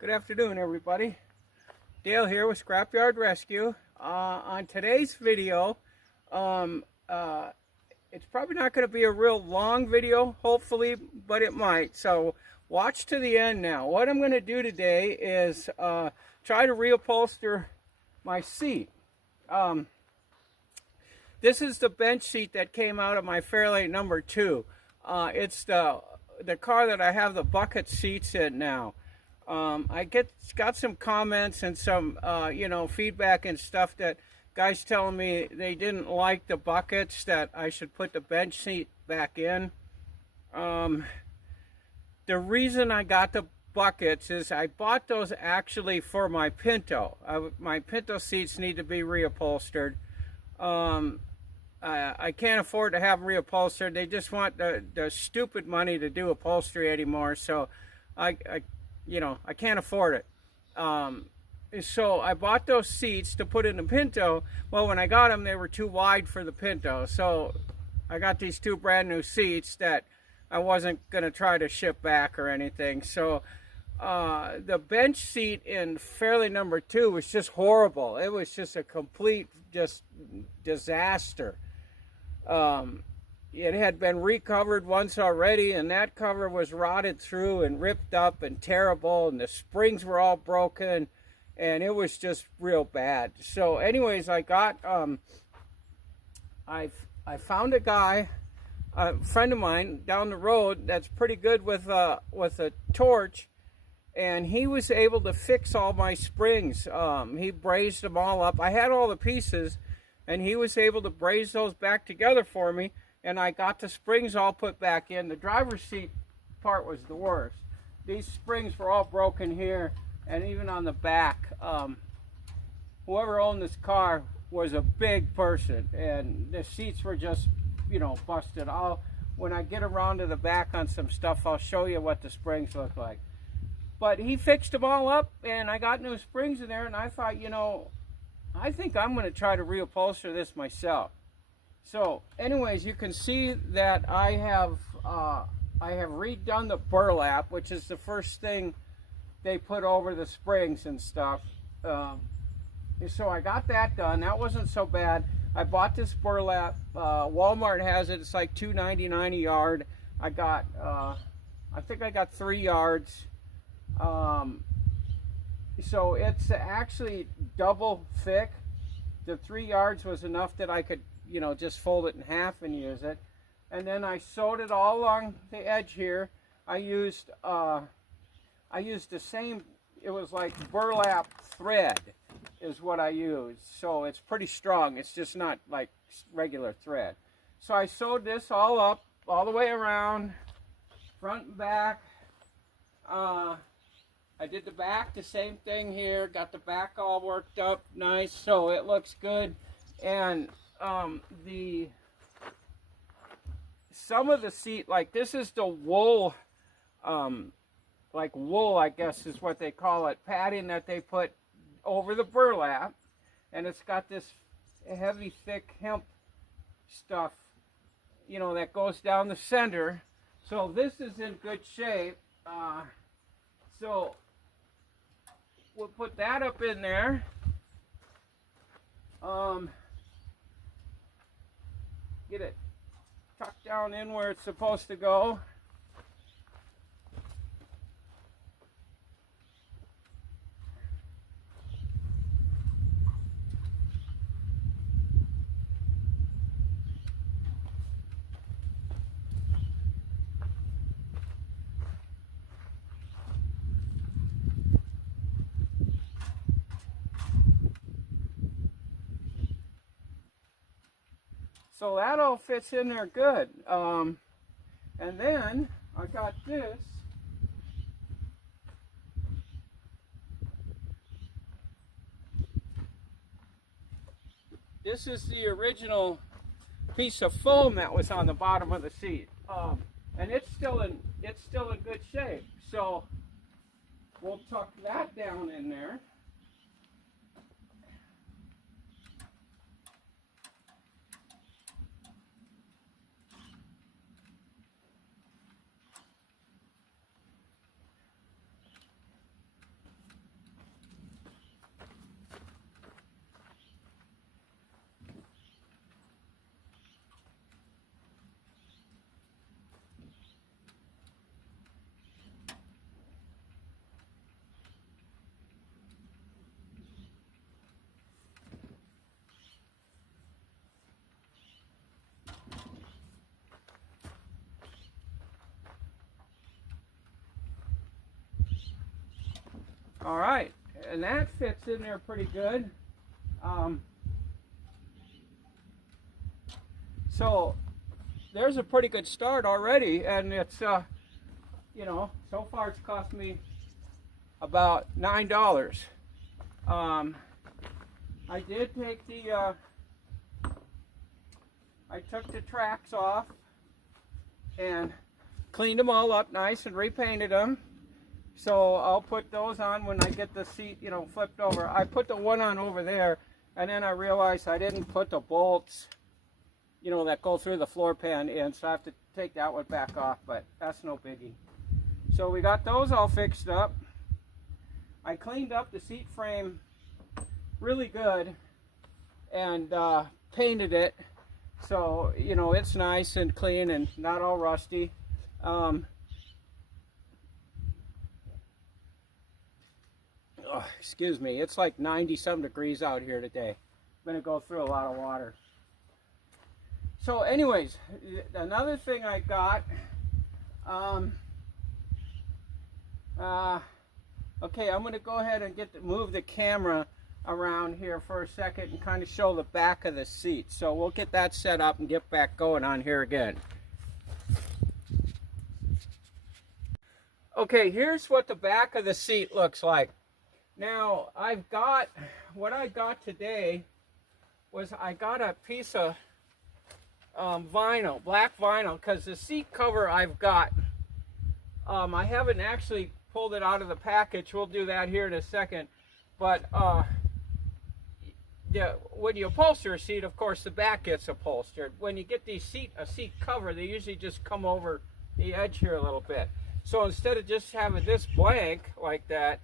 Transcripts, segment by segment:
Good afternoon, everybody. Dale here with Scrapyard Rescue. On today's video, it's probably not going to be a real long video, hopefully, but it might. So watch to the end now. What I'm going to do today is try to reupholster my seat. This is the bench seat that came out of my Fairlane number 2. It's the car that I have the bucket seats in now. I got some comments and some feedback and stuff that guys telling me they didn't like the buckets, that I should put the bench seat back in. The reason I got the buckets is I bought those actually for my Pinto. My Pinto seats need to be reupholstered. I can't afford to have them reupholstered. They just want the stupid money to do upholstery anymore, so I can't afford it. So I bought those seats to put in the Pinto. Well, when I got them, they were too wide for the Pinto. So I got these two brand new seats that I wasn't going to try to ship back or anything. So the bench seat in Fairlane number 2 was just horrible. It was just a complete disaster. It had been recovered once already, and that cover was rotted through and ripped up and terrible, and the springs were all broken, and it was just real bad. So anyways, I found a guy, a friend of mine down the road that's pretty good with a torch, and he was able to fix all my springs. He brazed them all up. I had all the pieces, and he was able to braze those back together for me. And I got the springs all put back in. The driver's seat part was the worst. These springs were all broken here and even on the back. Whoever owned this car was a big person, and the seats were just, busted. When I get around to the back on some stuff, I'll show you what the springs look like. But he fixed them all up, and I got new springs in there, and I thought, I think I'm going to try to reupholster this myself. So, anyways, you can see that I have redone the burlap, which is the first thing they put over the springs and stuff. So I got that done. That wasn't so bad. I bought this burlap. Walmart has it. It's like $2.99 a yard. I think I got 3 yards. So it's actually double thick. The 3 yards was enough that I could just fold it in half and use it. And then I sewed it all along the edge here. I used the same, it was like burlap thread is what I used. So it's pretty strong. It's just not like regular thread. So I sewed this all up, all the way around, front and back. I did the back, the same thing here. Got the back all worked up nice, so it looks good. And some of the seat, like this is the wool, like wool, I guess is what they call it, padding that they put over the burlap, and it's got this heavy, thick hemp stuff, that goes down the center. So this is in good shape. So we'll put that up in there. Get it tucked down in where it's supposed to go. So that all fits in there good. And then I got this. This is the original piece of foam that was on the bottom of the seat. And it's still in good shape. So we'll tuck that down in there. All right, and that fits in there pretty good. So there's a pretty good start already, and it's you know, so far it's cost me about $9. I did take the I took the tracks off and cleaned them all up nice and repainted them. So I'll put those on when I get the seat, you know, flipped over. I put the one on over there, and then I realized I didn't put the bolts, you know, that go through the floor pan in, so I have to take that one back off, but that's no biggie. So we got those all fixed up. I cleaned up the seat frame really good and painted it, so, you know, it's nice and clean and not all rusty. Oh, excuse me, it's like 90-some degrees out here today. I'm gonna go through a lot of water. So anyways, another thing I got, okay, I'm gonna go ahead and move the camera around here for a second and kind of show the back of the seat. So we'll get that set up and get back going on here again. Okay, here's what the back of the seat looks like. Now, what I got today was I got a piece of vinyl, black vinyl, because the seat cover I've got, I haven't actually pulled it out of the package. We'll do that here in a second. But when you upholster a seat, of course, the back gets upholstered. When you get a seat cover, they usually just come over the edge here a little bit. So instead of just having this blank like that,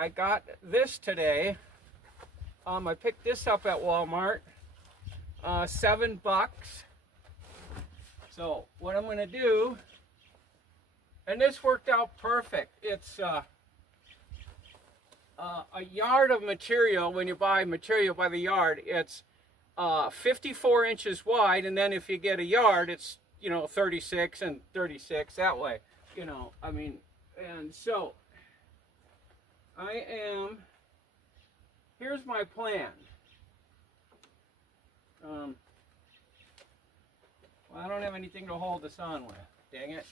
I got this today. I picked this up at Walmart, $7. So what I'm going to do, and this worked out perfect. It's a yard of material. When you buy material by the yard, it's 54 inches wide, and then if you get a yard, it's, you know, 36 and 36 that way. You know, I mean, and so here's my plan. Well, I don't have anything to hold this on with. Dang it.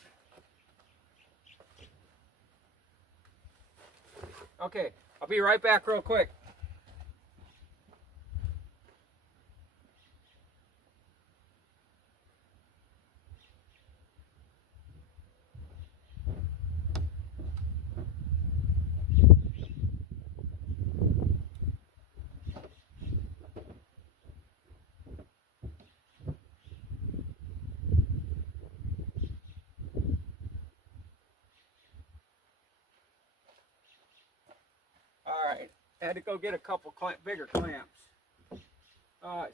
Okay, I'll be right back real quick. Alright, I had to go get a couple bigger clamps.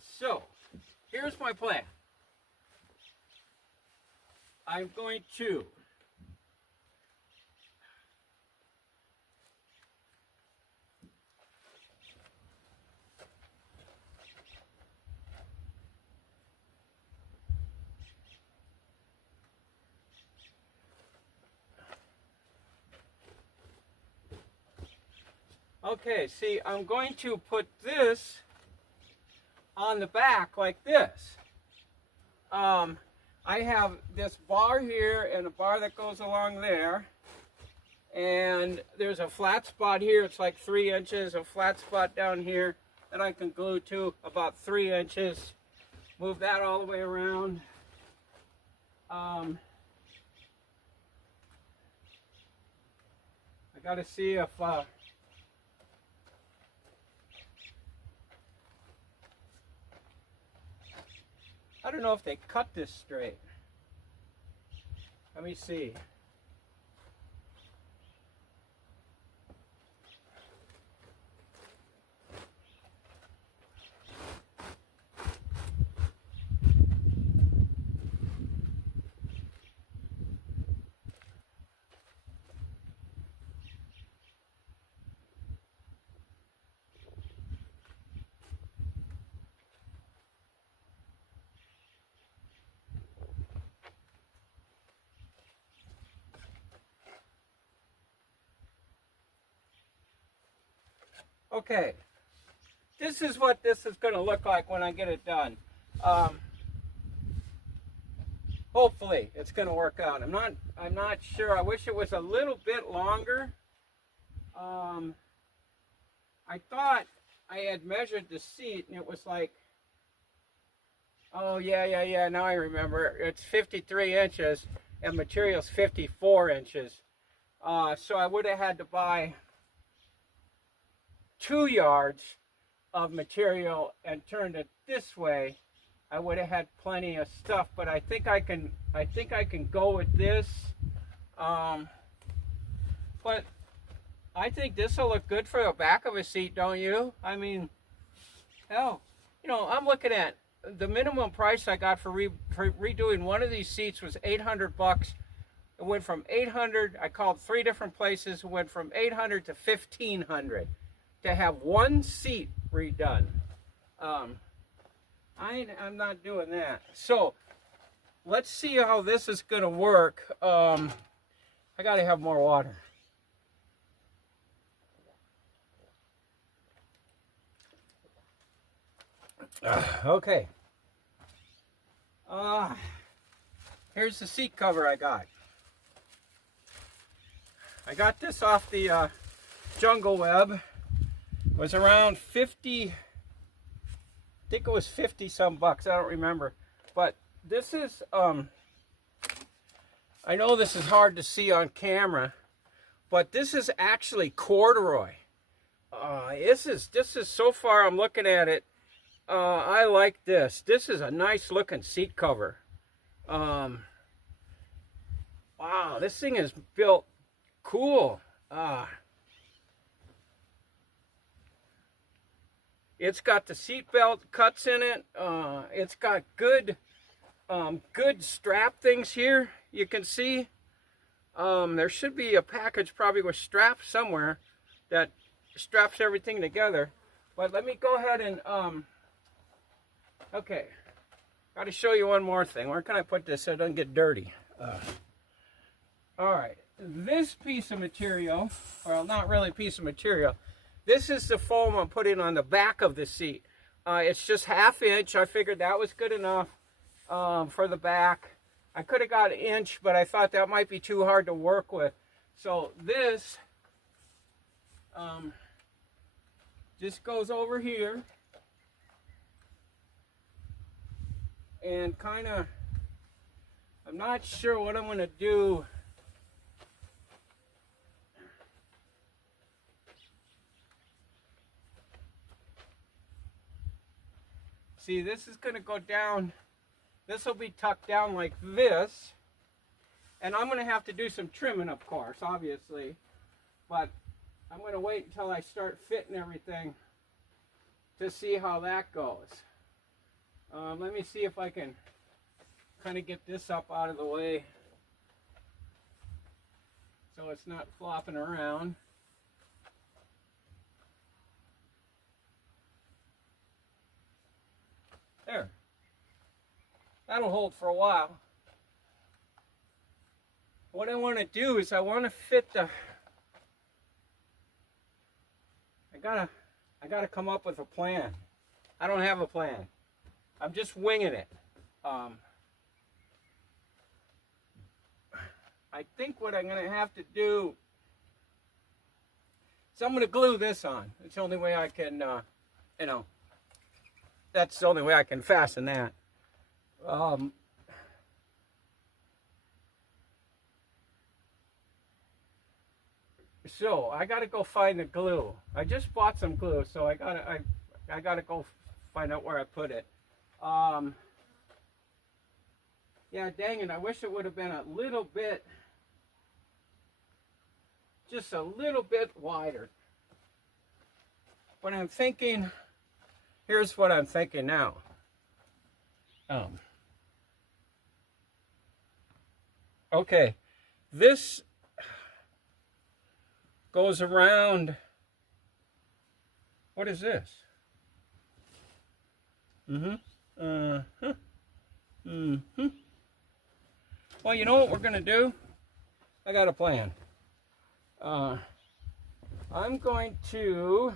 So, here's my plan. I'm going to okay, see, I'm going to put this on the back like this. I have this bar here and a bar that goes along there. And there's a flat spot here, it's like 3 inches, a flat spot down here that I can glue to about 3 inches. Move that all the way around. I gotta see if I don't know if they cut this straight. Let me see. Okay, this is what this is going to look like when I get it done. Hopefully it's going to work out. I'm not sure. I wish it was a little bit longer. I thought I had measured the seat and it was like, oh yeah, now I remember. It's 53 inches and material's 54 inches. So I would have had to buy 2 yards of material and turned it this way. I would have had plenty of stuff, but I think I can go with this. But I think this will look good for the back of a seat, don't you? I mean, hell, you know, I'm looking at the minimum price I got for redoing one of these seats was $800. It went from 800. I called 3 different places. It went from 800 to 1,500 to have one seat redone. I'm not doing that. So let's see how this is going to work. I got to have more water. Okay. Here's the seat cover I got. I got this off the Jungle Web. It was around 50. I think it was 50 some bucks. I don't remember. But this is I know this is hard to see on camera, but this is actually corduroy. This is so far I'm looking at it. I like this. This is a nice looking seat cover. Wow, this thing is built cool. It's got the seat belt cuts in it. It's got good strap things here. You can see there should be a package probably with straps somewhere that straps everything together. But let me go ahead and okay, got to show you one more thing. Where can I put this so it doesn't get dirty? All right, this piece of material, well, not really a piece of material. This is the foam I'm putting on the back of the seat. It's just 1/2 inch. I figured that was good enough for the back. I could have got 1 inch, but I thought that might be too hard to work with. So this just goes over here and kind of, I'm not sure what I'm going to do. See, this is going to go down. This will be tucked down like this. And I'm going to have to do some trimming, of course, obviously. But I'm going to wait until I start fitting everything to see how that goes. Let me see if I can kind of get this up out of the way so it's not flopping around. There. That'll hold for a while. What I want to do is I want to fit the... I gotta come up with a plan. I don't have a plan. I'm just winging it. I think what I'm going to have to do is I'm going to glue this on. It's the only way I can, you know, that's the only way I can fasten that. So I got to go find the glue. I just bought some glue, so I gotta go find out where I put it. Yeah, dang it, I wish it would have been a little bit, just a little bit wider. But I'm thinking, here's what I'm thinking now. Okay, this goes around, what is this? Well, you know what we're going to do? I got a plan. I'm going to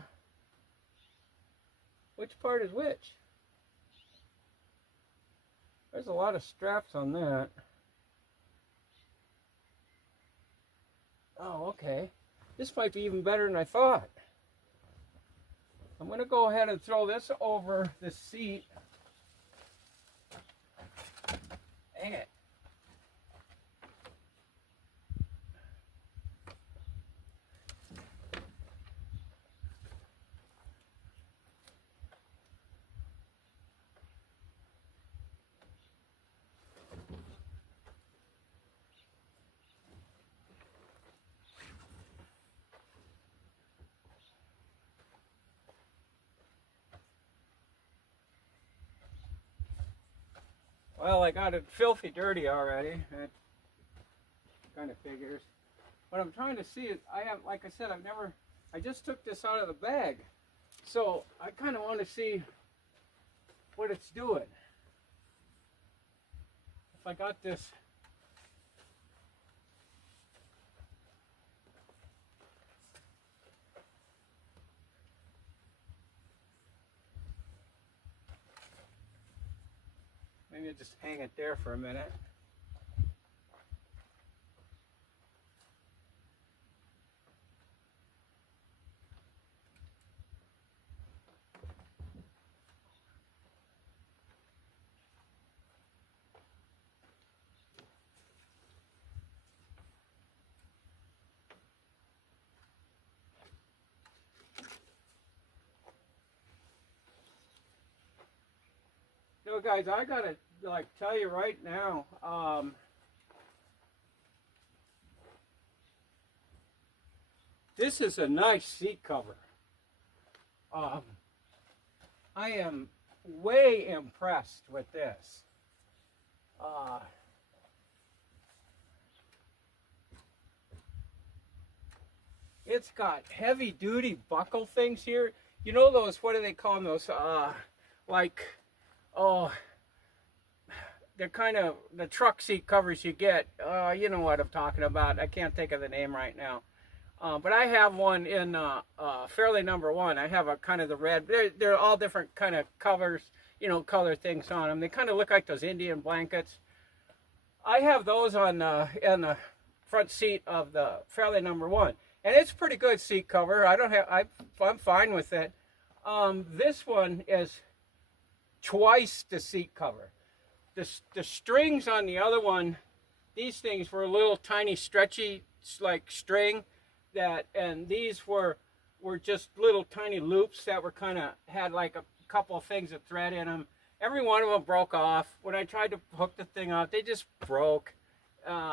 Which part is which? There's a lot of straps on that. Oh, okay. This might be even better than I thought. I'm going to go ahead and throw this over the seat. Dang it. Well, I got it filthy dirty already. That kind of figures. What I'm trying to see is, like I said, I just took this out of the bag. So I kind of want to see what it's doing. If I got this. Maybe I'll just hang it there for a minute. So guys, I gotta tell you right now, this is a nice seat cover. I am way impressed with this. It's got heavy duty buckle things here. You know those, what do they call them? Those, oh, they're kind of the truck seat covers you get. You know what I'm talking about. I can't think of the name right now. But I have one in Fairlane #1. I have a kind of the red. They're all different kind of covers, you know, color things on them. They kind of look like those Indian blankets. I have those on in the front seat of the Fairlane #1, and it's pretty good seat cover. I'm fine with it. This one is twice the seat cover. The strings on the other one, these things were a little tiny stretchy like string and these were just little tiny loops that were had like a couple of things of thread in them. Every one of them broke off. When I tried to hook the thing up, they just broke.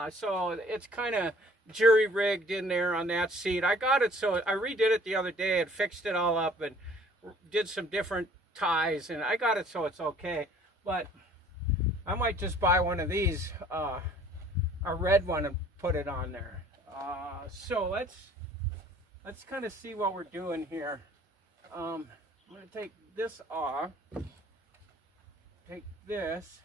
So it's kind of jury rigged in there on that seat. I got it, so I redid it the other day and fixed it all up and did some different ties, and I got it so it's okay. But I might just buy one of these, a red one, and put it on there. So let's kind of see what we're doing here. I'm going to take this off. Take this.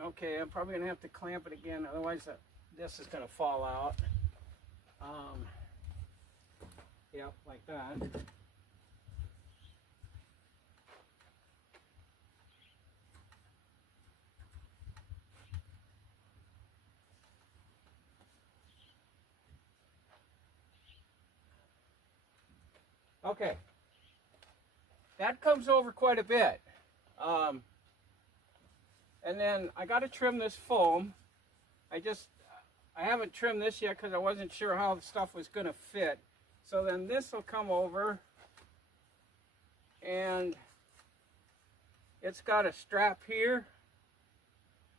Okay, I'm probably going to have to clamp it again, otherwise this is going to fall out. Yep, like that. Okay, that comes over quite a bit. And then I got to trim this foam. I haven't trimmed this yet because I wasn't sure how the stuff was going to fit. So then this will come over, and it's got a strap here,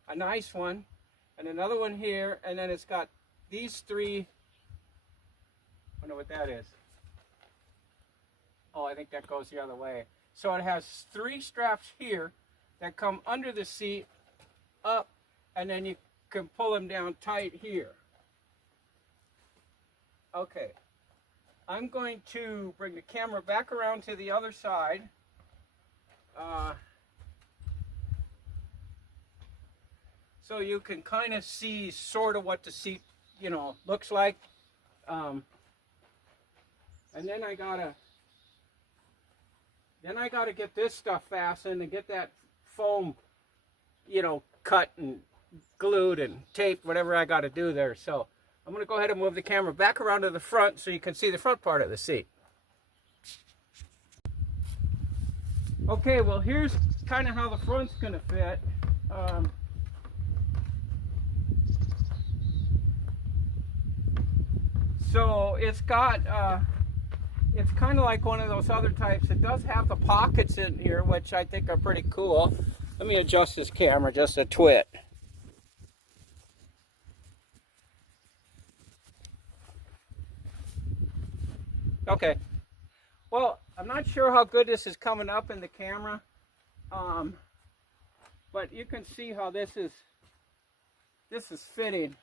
a nice one, and another one here, and then it's got these three. I wonder what that is. Oh, I think that goes the other way. So it has 3 straps here that come under the seat, up, and then you can pull them down tight here. Okay, I'm going to bring the camera back around to the other side. So you can kind of see sort of what the seat, you know, looks like. And then I gotta get this stuff fastened and get that foam, you know, cut and glued and taped, whatever I gotta do there. So I'm gonna go ahead and move the camera back around to the front so you can see the front part of the seat. Okay, well here's kind of how the front's gonna fit. So it's got, it's kind of like one of those other types. It does have the pockets in here, which I think are pretty cool. Let me adjust this camera just a twit. Okay. Well, I'm not sure how good this is coming up in the camera, but you can see how this is fitting.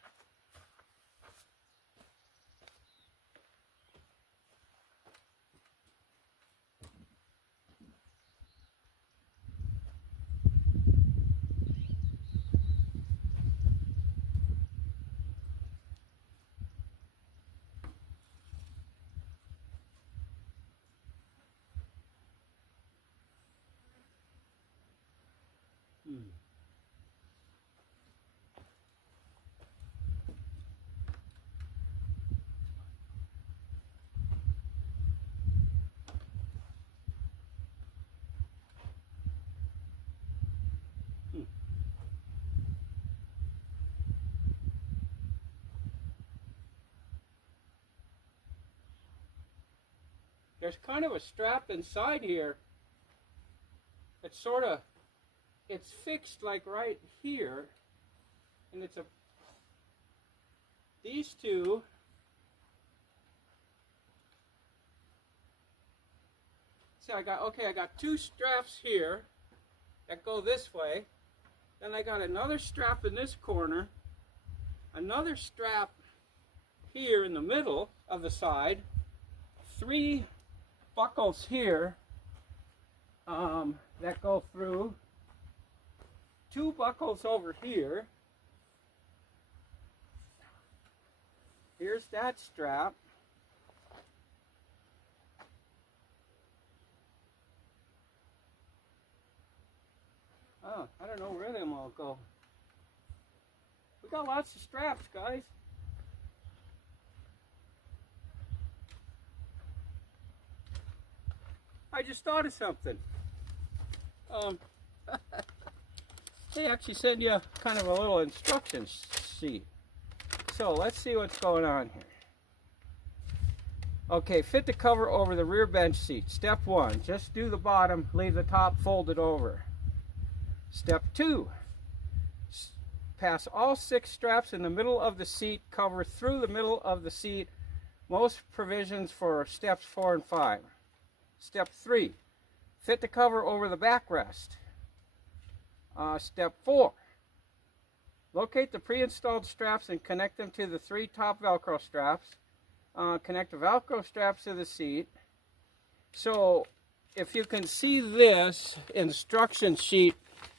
There's kind of a strap inside here. It's fixed like right here, and these two, see I got two straps here that go this way, then I got another strap in this corner, another strap here in the middle of the side, 3 buckles here that go through, 2 buckles over here. Here's that strap. Oh, I don't know where them all go. We got lots of straps, guys. I just thought of something. They actually send you kind of a little instruction sheet. So let's see what's going on here. Okay, fit the cover over the rear bench seat. Step 1, just do the bottom, leave the top folded over. Step 2, pass all 6 straps in the middle of the seat cover through the middle of the seat. Most provisions for steps 4 and 5. Step 3, fit the cover over the backrest. Step 4, locate the pre-installed straps and connect them to the 3 top Velcro straps. Connect the Velcro straps to the seat. So if you can see this instruction sheet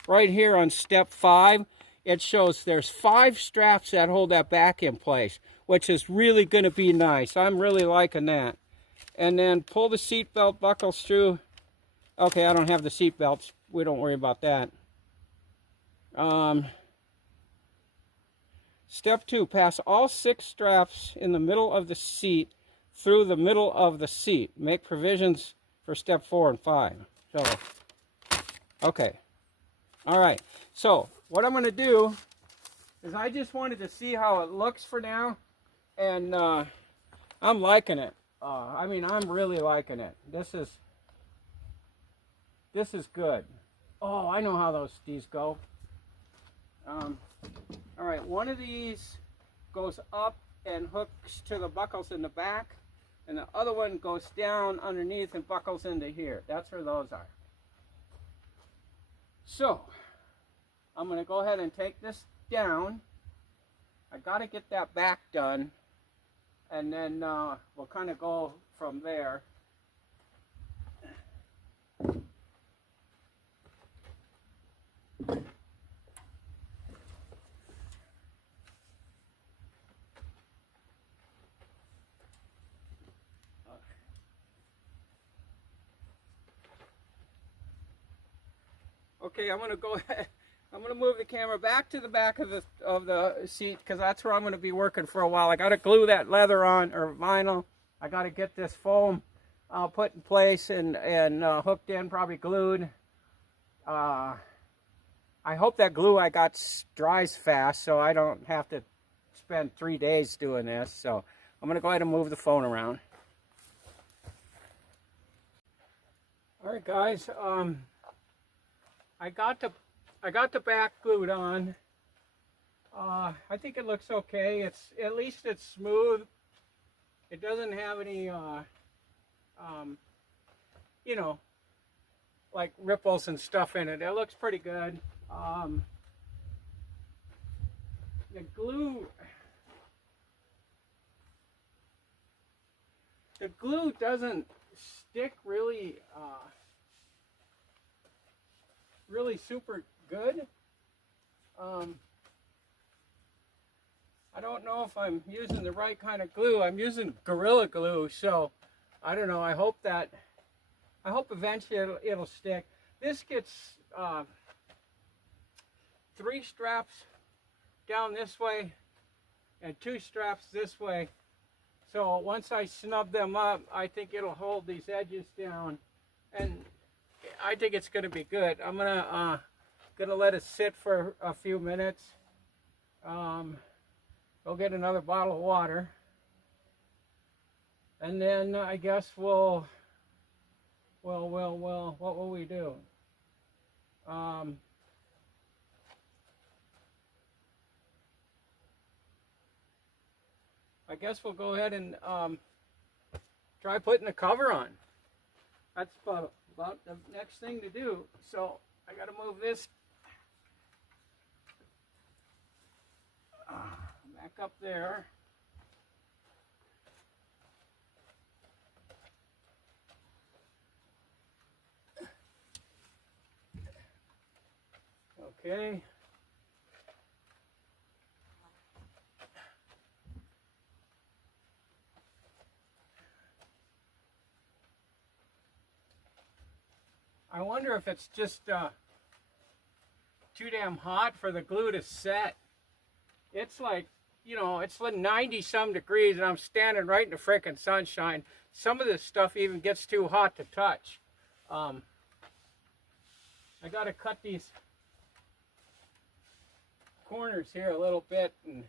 right here on step 5, it shows there's 5 straps that hold that back in place, which is really going to be nice. I'm really liking that. And then pull the seat belt buckles through. Okay, I don't have the seat belts. We don't worry about that. Step 2, pass all 6 straps in the middle of the seat through the middle of the seat. Make provisions for step 4 and 5. So, okay. All right. So, what I'm going to do is I just wanted to see how it looks for now. And I'm liking it. I mean, I'm really liking it. This is good. Oh, I know how these go. All right, one of these goes up and hooks to the buckles in the back, and the other one goes down underneath and buckles into here. That's where those are. So, I'm going to go ahead and take this down. I got to get that back done, and then we'll kind of go from there. Okay, I'm gonna go ahead. I'm gonna move the camera back to the back of the seat because that's where I'm gonna be working for a while. I gotta glue that leather on, or vinyl. I gotta get this foam put in place and hooked in, probably glued. I hope that glue I got dries fast so I don't have to spend 3 days doing this. So I'm gonna go ahead and move the phone around. All right, guys. I got the back glued on. I think it looks okay. At least it's smooth. It doesn't have any, you know, like ripples and stuff in it. It looks pretty good. The glue doesn't stick really, really super good. I don't know if I'm using the right kind of glue. I'm using Gorilla Glue, so I don't know. I hope eventually it'll stick. This gets 3 straps down this way and 2 straps this way. So once I snub them up, I think it'll hold these edges down, and I think it's going to be good. I'm gonna let it sit for a few minutes. Go get another bottle of water, and then I guess what will we do? I guess we'll go ahead and try putting the cover on. That's about the next thing to do. So I got to move this back up there. Okay. I wonder if it's just too damn hot for the glue to set. It's like, you know, it's like 90 some degrees and I'm standing right in the frickin' sunshine. Some of this stuff even gets too hot to touch. I gotta cut these corners here a little bit, and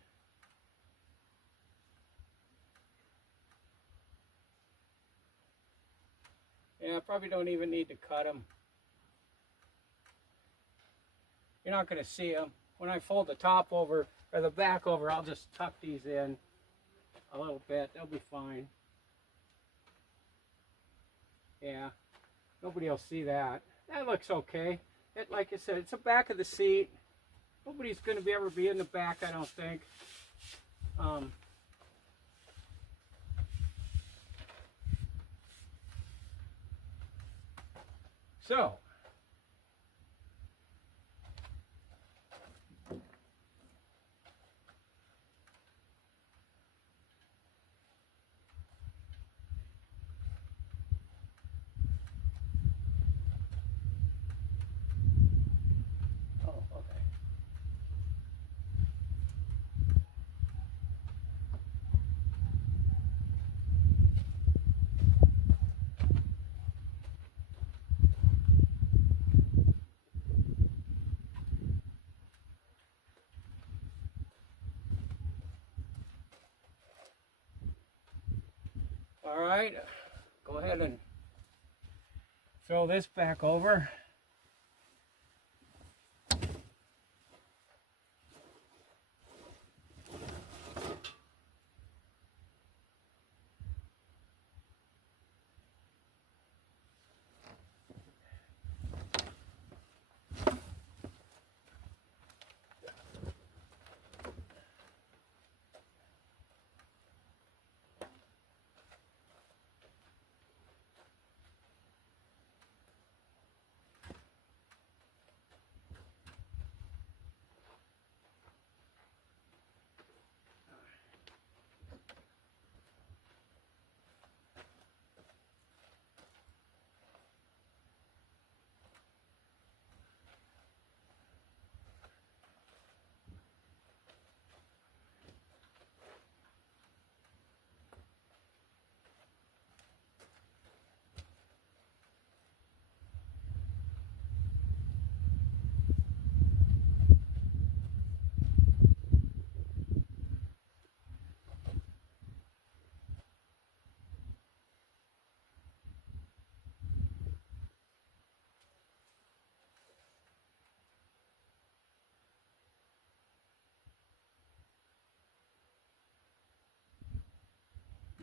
yeah, I probably don't even need to cut them. You're not going to see them. When I fold the top over, or the back over, I'll just tuck these in a little bit. They'll be fine. Yeah, nobody will see that. That looks okay. Like I said, it's the back of the seat. Nobody's going to ever be in the back, I don't think. So, all right, go ahead and throw this back over.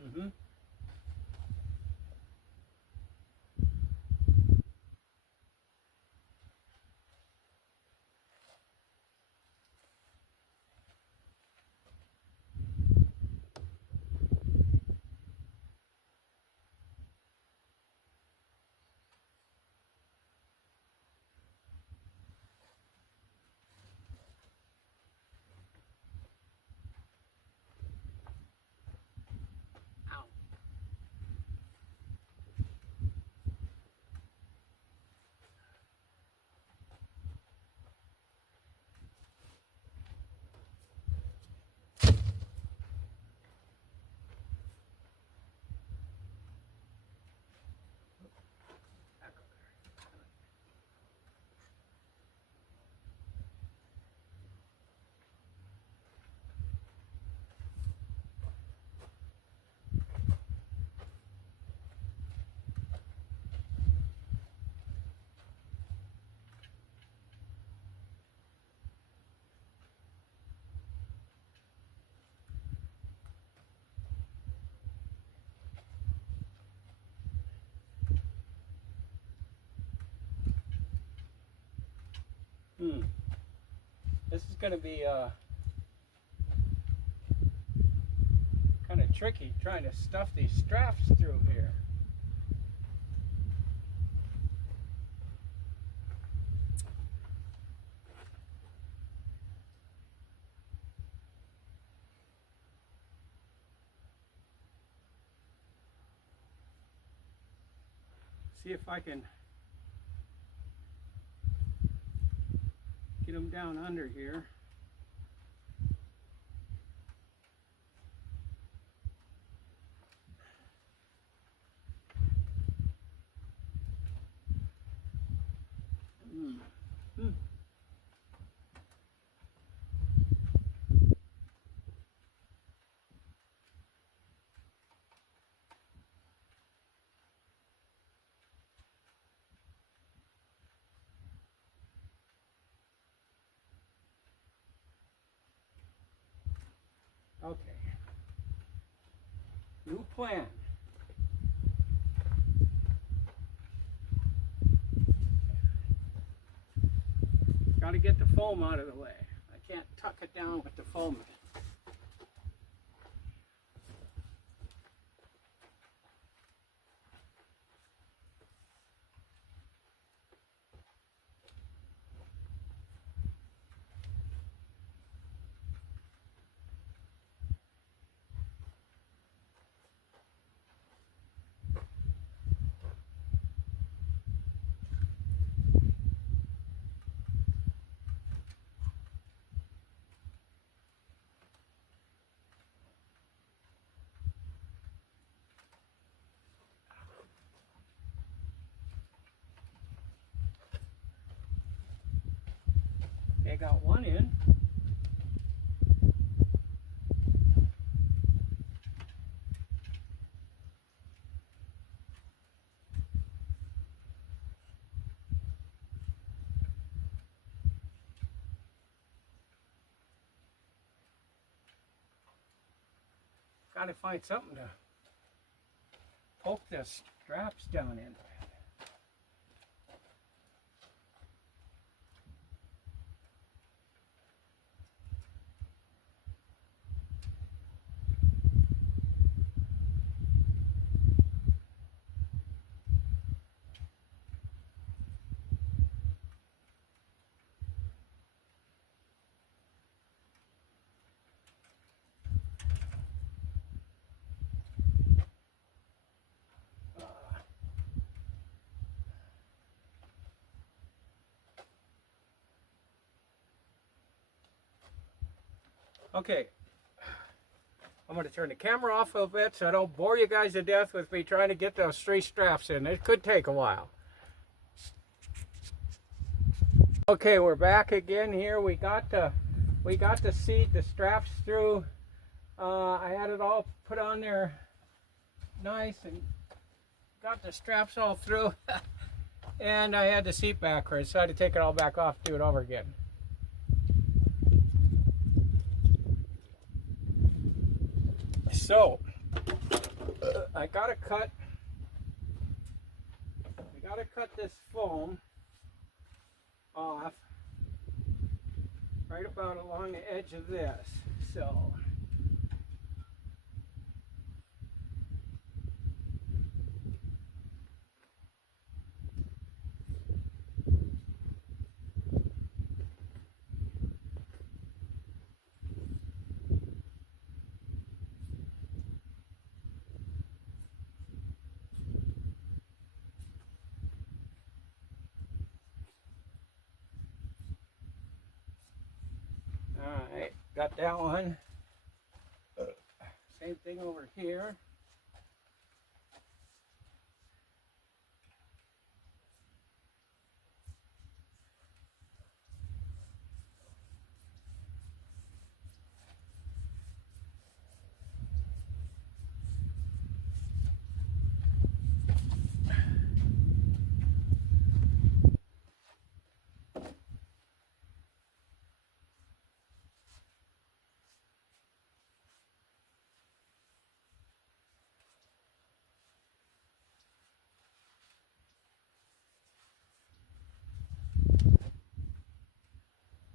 Mm-hmm. This is going to be kind of tricky trying to stuff these straps through here. See if I can get them down under here. Okay. New plan. Got to get the foam out of the way. I can't tuck it down with the foam. Okay, got one in. Got to find something to poke the straps down in. Okay, I'm going to turn the camera off a bit so I don't bore you guys to death with me trying to get those three straps in. It could take a while. Okay, we're back again here. We got the seat, the straps through. I had it all put on there nice and got the straps all through. And I had the seat backwards, so I had to take it all back off, do it over again. So, I gotta cut this foam off right about along the edge of this. So alright, got that one. Same thing over here.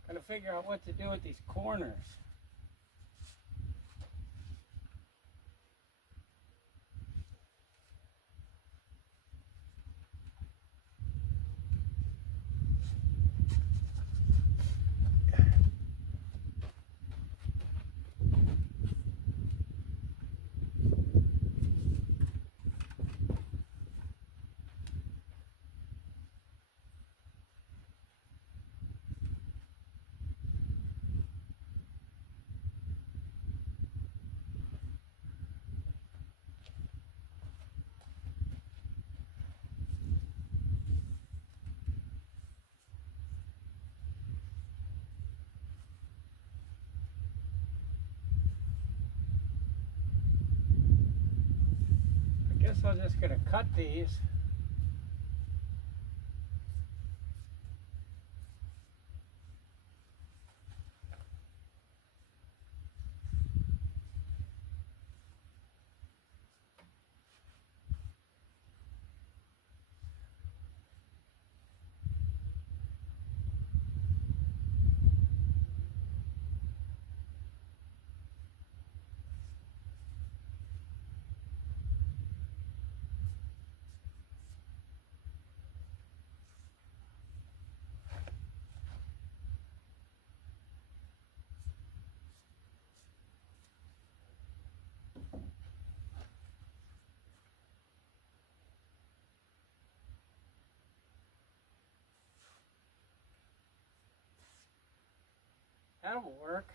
Gotta figure out what to do with these corners. I guess I'm just gonna cut these. That'll work.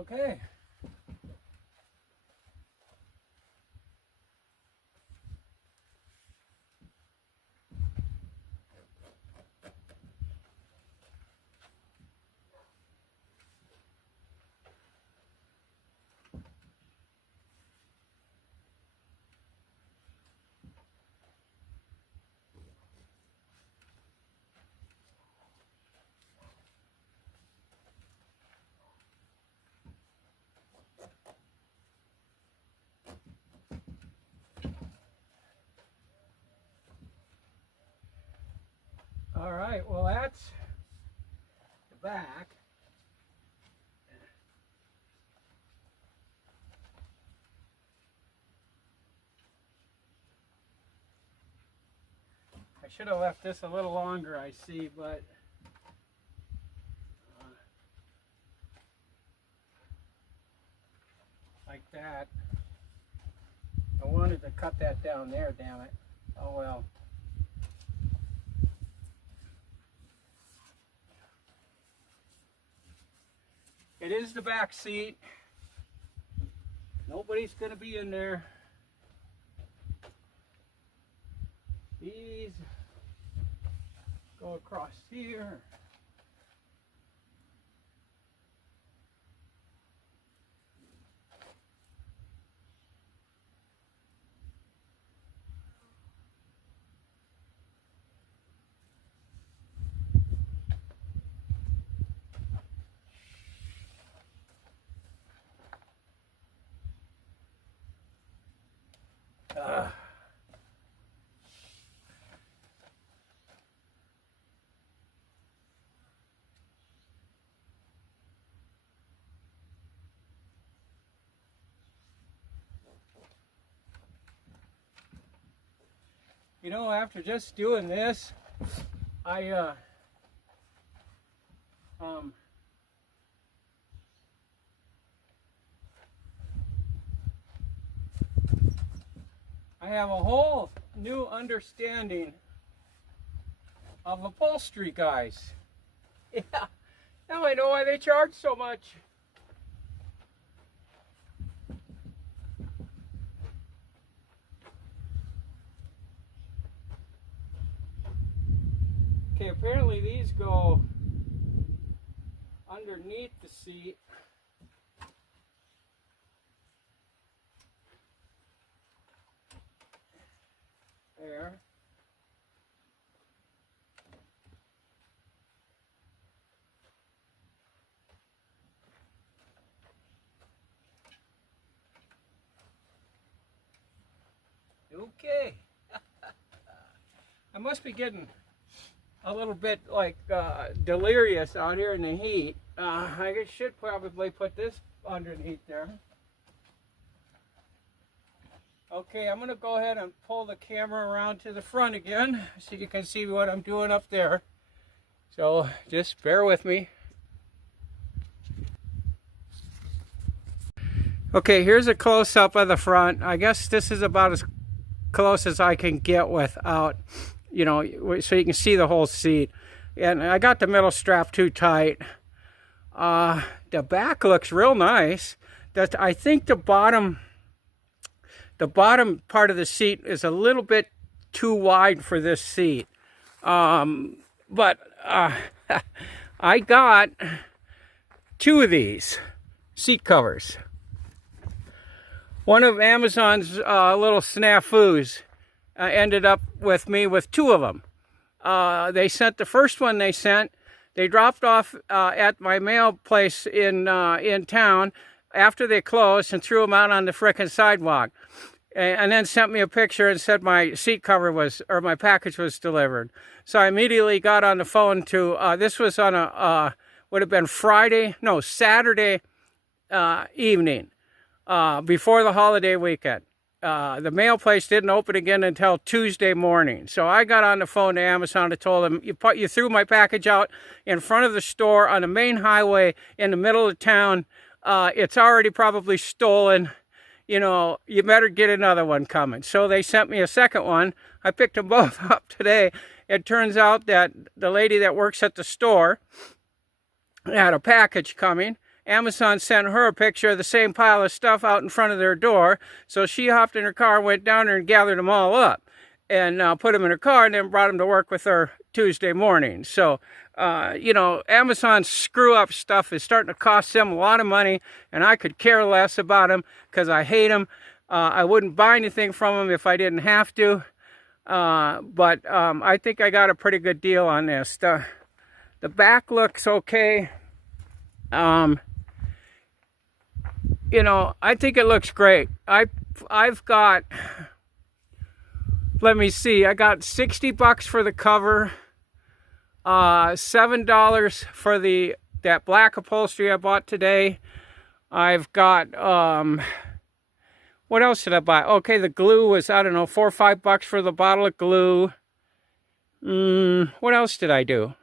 Okay. All right, well, that's the back. I should have left this a little longer, I see, but like that. I wanted to cut that down there, damn it. Oh well. It is the back seat. Nobody's going to be in there. These go across here. You know, after just doing this, I have a whole new understanding of upholstery, guys. Yeah, now I know why they charge so much. Okay, apparently these go underneath the seat. There. Okay. I must be getting a little bit like delirious out here in the heat. I should probably put this underneath there. Okay, I'm going to go ahead and pull the camera around to the front again so you can see what I'm doing up there. So just bear with me. Okay, here's a close-up of the front. I guess this is about as close as I can get without, you know, so you can see the whole seat. And I got the middle strap too tight. The back looks real nice. I think the bottom part of the seat is a little bit too wide for this seat. But I got 2 of these seat covers. One of Amazon's little snafus ended up with me with 2 of them. They sent the first one they dropped off at my mail place in town after they closed and threw them out on the frickin' sidewalk. And then sent me a picture and said my seat cover was, or my package was delivered. So I immediately got on the phone to, this was on a, would have been Saturday evening, before the holiday weekend. The mail place didn't open again until Tuesday morning. So I got on the phone to Amazon and told them, you threw my package out in front of the store on the main highway in the middle of town. It's already probably stolen. You know, you better get another one coming. So they sent me a second one. I picked them both up today. It turns out that the lady that works at the store had a package coming, Amazon sent her a picture of the same pile of stuff out in front of their door. So she hopped in her car, went down there and gathered them all up and put them in her car, and then brought them to work with her Tuesday morning. So, you know, Amazon's screw-up stuff is starting to cost them a lot of money, and I could care less about them because I hate them. I wouldn't buy anything from them if I didn't have to. But I think I got a pretty good deal on this. The back looks okay. You know, I think it looks great. I've got, let me see, I got $60 for the cover, $7 for that black upholstery I bought today. I've got, what else did I buy? Okay, the glue was, I don't know, $4 or $5 for the bottle of glue. What else did I do?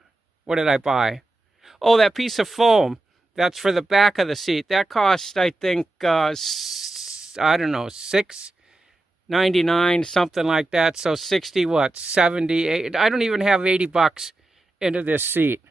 What did I buy? Oh, that piece of foam. That's for the back of the seat. That cost, I think, I don't know, $6.99, something like that. So 60, what, 78? I don't even have $80 into this seat.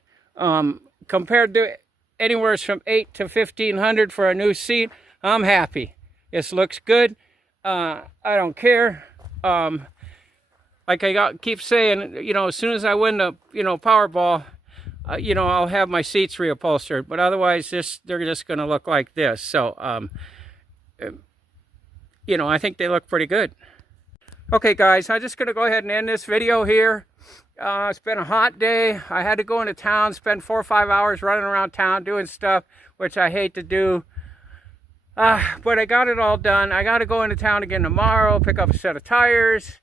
Compared to anywhere from $800 to $1,500 for a new seat, I'm happy. This looks good. I don't care. Like I keep saying, you know, as soon as I win the, you know, Powerball, you know, I'll have my seats reupholstered. But otherwise, they're just going to look like this. So, you know, I think they look pretty good. Okay, guys, I'm just going to go ahead and end this video here. It's been a hot day. I had to go into town, spend 4 or 5 hours running around town doing stuff, which I hate to do. But I got it all done. I got to go into town again tomorrow, pick up a set of tires.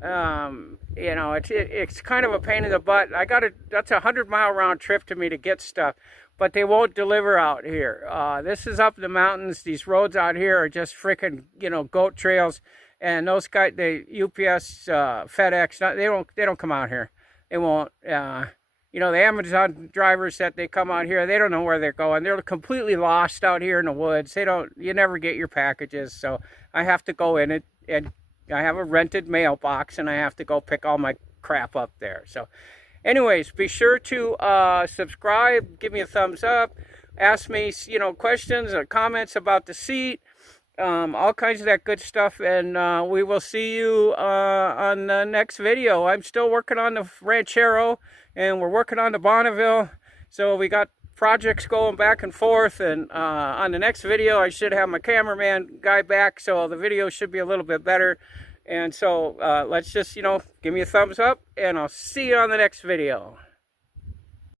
You know, it's kind of a pain in the butt. That's a 100-mile round trip to me to get stuff, but they won't deliver out here. This is up in the mountains. These roads out here are just freaking, you know, goat trails. And those guys, the UPS, FedEx, they don't come out here. They won't. You know, the Amazon drivers that they come out here, they don't know where they're going. They're completely lost out here in the woods. You never get your packages. So I have to go in it, and I have a rented mailbox, and I have to go pick all my crap up there. So anyways, be sure to subscribe, give me a thumbs up, ask me, you know, questions or comments about the seat, all kinds of that good stuff, and we will see you on the next video. I'm still working on the Ranchero, and we're working on the Bonneville, so we got projects going back and forth, and on the next video I should have my cameraman guy back, so the video should be a little bit better. And so let's just, you know, give me a thumbs up, and I'll see you on the next video.